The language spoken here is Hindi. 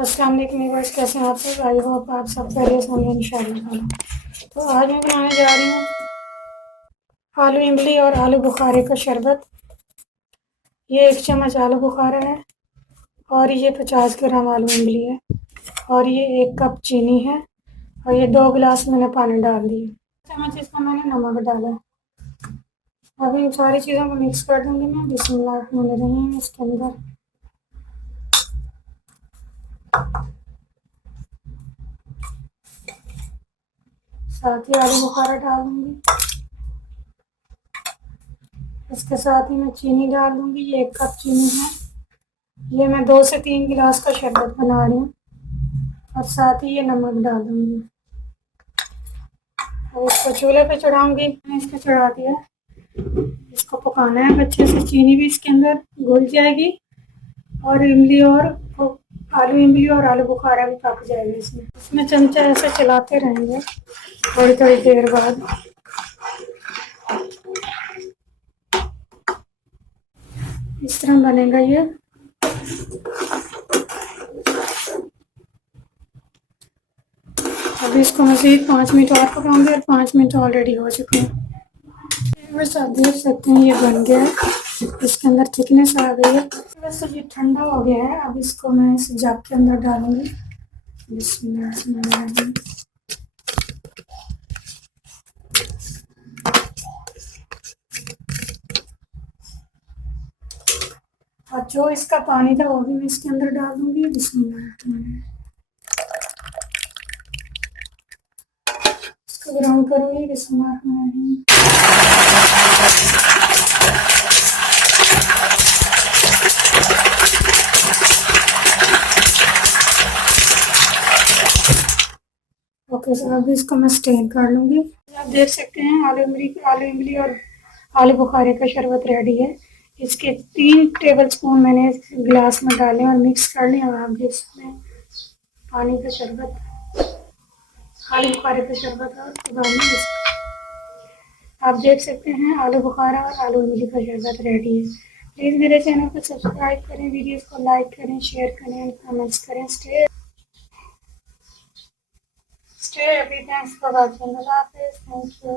अस्सलाम वालेकुम व्यूअर्स, कैसे हैं आप सब। आई होप आप सब खैरियत होंगे इंशाल्लाह। तो आज मैं बनाने जा रही हूँ आलू इमली और आलू बुखारे का शरबत। ये 1 चम्मच आलू बुखारा है और ये 50 ग्राम आलू इमली है और ये 1 कप चीनी है और ये 2 गिलास मैंने पानी डाल दिए। 1 चम्मच इसमें मैंने नमक डाला है। अब इन सारी चीज़ों को मिक्स कर दूँगी मैं। बिस्मिल्लाह इसके अंदर साथ ही आलू बुखारा डाल दूँगी। इसके साथ ही मैं चीनी डाल दूँगी। ये 1 कप चीनी है। ये मैं 2 से 3 गिलास का शरबत बना रही हूँ और साथ ही ये नमक डाल दूँगी और इसको चूल्हे पे चढ़ाऊँगी। मैंने इसको चढ़ा दिया। इसको पकाना है अच्छे से। चीनी भी इसके अंदर घुल जाएगी और आलू इमली और आलू बुखारा भी पक जाएगा इसमें चमचा ऐसे चलाते रहेंगे थोड़ी थोड़ी देर बाद। इस तरह बनेगा ये। अभी इसको मज़ीद 5 मिनट और पकाऊंगी और 5 मिनट ऑलरेडी हो चुके हैं। बस आप देख सकते हैं ये बन गया है। इसके अंदर थिकनेस आ गई है। वैसे ये ठंडा हो गया है। अब इसको मैं इस जग के अंदर डालूंगी। बिस्मिल्लाह। और जो इसका पानी था वो भी मैं इसके अंदर डाल दूंगी। बिस्मिल्लाह। इसको ग्राउंड करूंगी। बिस्मिल्लाह। ओके सर, अभी इसको मैं स्टेन कर लूँगी। आप देख सकते हैं आलू इमली और आलू बुखारे का शरबत रेडी है। इसके 3 टेबलस्पून मैंने गिलास में डाले और मिक्स कर लिया। और आप देख सकते हैं पानी का शरबत, आलू बुखारे का शरबत और आप देख सकते हैं आलू बुखारा और आलू इमली का शरबत रेडी है। प्लीज़ मेरे चैनल को सब्सक्राइब करें, वीडियोज़ को लाइक करें, शेयर करें और कमेंट्स करें। Stay happy. Thanks for watching. Allah Hafiz. Thank you.